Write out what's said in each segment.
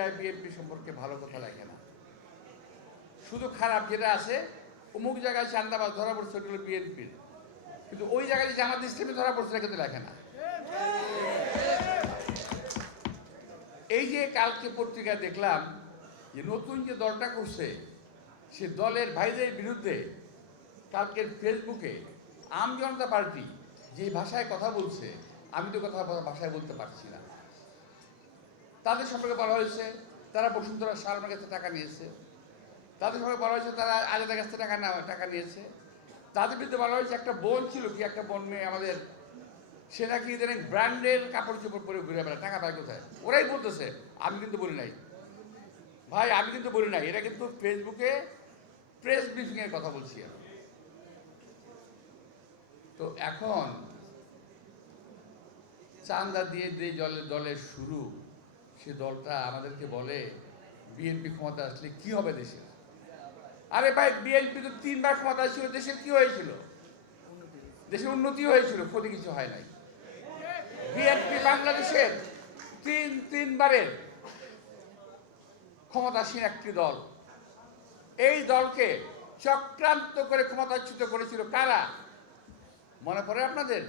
পত্রিকায় বিএনপি সম্পর্কে ভালো কথা লেখে না, শুধু খারাপ যেটা আছে অমুক জায়গায় চান্দাবাজ ধরা পড়ছে ওটা হলো বিএনপির, কিন্তু ওই জায়গায় জামাত ইসলামী ধরা পড়ছে কিন্তু লেখে না। এই যে কালকে পত্রিকায় দেখলাম যে নতুন যে দলটা করছে সে দলের ভাইদের বিরুদ্ধে কালকের ফেসবুকে আম জনতা পার্টি যে ভাষায় কথা বলছে, আমি তো কথা ভাষায় বলতে পারছি না। তাদের সম্পর্কে বলা হয়েছে তারা বসুন্ধরা সালমার কাছে টাকা নিয়েছে, তাদের সম্পর্কে বলা হয়েছে তারা আজাদের কাছে টাকা নিয়েছে, তাদের বিরুদ্ধে বলা হয়েছে একটা বোন ছিল কি একটা বোন মেয়ে আমাদের, সে নাকি ইদানিং ব্র্যান্ডের কাপড় চোপড় পরে ঘুরে বেড়ায়, টাকা পায় কোথায়? ওরাই বলতেছে, আমি কিন্তু বলি নাই ভাই, আমি কিন্তু বলি নাই। এটা কিন্তু ফেসবুকে প্রেস ব্রিফিংয়ের কথা বলছি আমি। তো এখন চান্দা দিয়ে যে দলের শুরু, সে দলটা আমাদেরকে বলে বিএনপি ক্ষমতা আসলে কি হবে দেশের। আরে ভাই, বিএনপি তো 3 বার ক্ষমতা ছিল, দেশের কি হয়েছিল? দেশের উন্নতি হয়েছিল, ক্ষতি কিছু হয় নাই। বিএনপি বাংলাদেশের তিনবারের ক্ষমতাসীন একটি দল। এই দলকে চক্রান্ত করে ক্ষমতাচ্যুত করেছিল কারা? মনে পড়ে আপনাদের?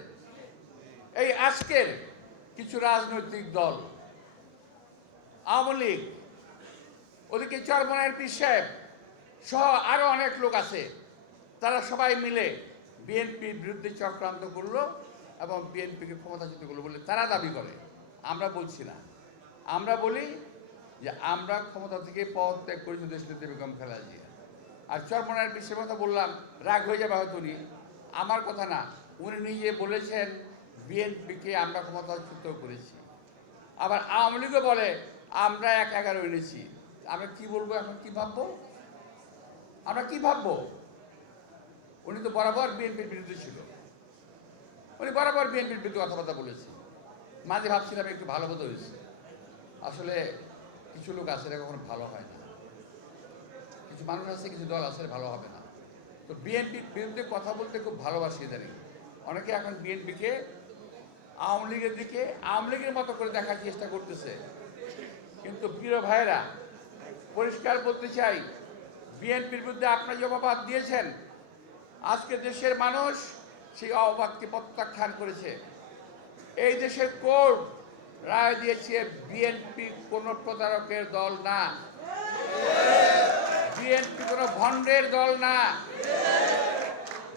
এই আজকের কিছু রাজনৈতিক দল, আওয়ামী লীগ, ওদিকে চরমনায়ের পীর সাহেব সহ আরো অনেক লোক আছে, তারা সবাই মিলে বিএনপির বিরুদ্ধে চক্রান্ত করলো এবং বিএনপিকে ক্ষমতাচ্যুত করলো বলে তারা দাবি করে। আমরা বলছি না, আমরা বলি যে আমরা ক্ষমতা থেকে পদত্যাগ করেছি দেশনেত্রী বেগম খালেদা জিয়া। আর চরমনায়ের পীর সাহেবের কথা বললাম, রাগ হয়ে যাবে হয়তো উনি, আমার কথা না, উনি নিজে বলেছেন বিএনপিকে আমরা ক্ষমতাচ্যুত করেছি। আবার আওয়ামী লীগও বলে আমরা 1-11 এনেছি। আমরা কি বলবো এখন? কি ভাববো? আমরা কি ভাববো? উনি তো বরাবর বিএনপির বিরুদ্ধে ছিল, উনি বরাবর বিএনপির বিরুদ্ধে কথাবার্তা বলেছে। মাঝে ভাবছিলাম একটু ভালো বোধ হয়েছে। আসলে কিছু লোক আছে কখনো ভালো হয় না, কিছু মানুষ আছে, কিছু দল আছে ভালো হবে না। তো বিএনপির বিরুদ্ধে কথা বলতে খুব ভালোবাসি জানি। অনেকে এখন বিএনপিকে আওয়ামী লীগের দিকে আওয়ামী লীগের মতো করে দেখার চেষ্টা করতেছে, কিন্তু প্রিয় ভাইয়েরা, পরিষ্কার বলতে চাই, বিএনপির বিরুদ্ধে আপনারা যে অপবাদ দিয়েছেন, আজকে দেশের মানুষ সেই অপবাদকে প্রত্যাখ্যান করেছে। এই দেশের কোর্ট রায় দিয়েছে বিএনপি কোনো প্রতারকের দল না, বিএনপি কোনো ভণ্ডের দল না,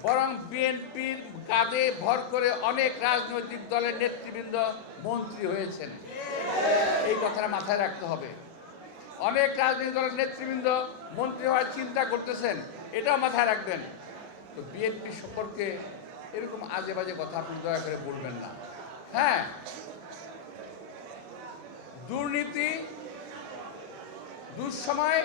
বরং বিএনপির কাঁধে ভর করে অনেক রাজনৈতিক দলের নেতৃবৃন্দ মন্ত্রী হয়েছেন। এই কথাটা মাথায় রাখতে হবে। অনেক রাজনৈতিক দলের নেতৃবৃন্দ মন্ত্রী হওয়ার চিন্তা করতেছেন, এটাও মাথায় রাখবেন। তো বিএনপি সম্পর্কে এরকম আজে বাজে কথা আপনি দয়া করে বলবেন না। হ্যাঁ, দুর্নীতি, দুঃসময়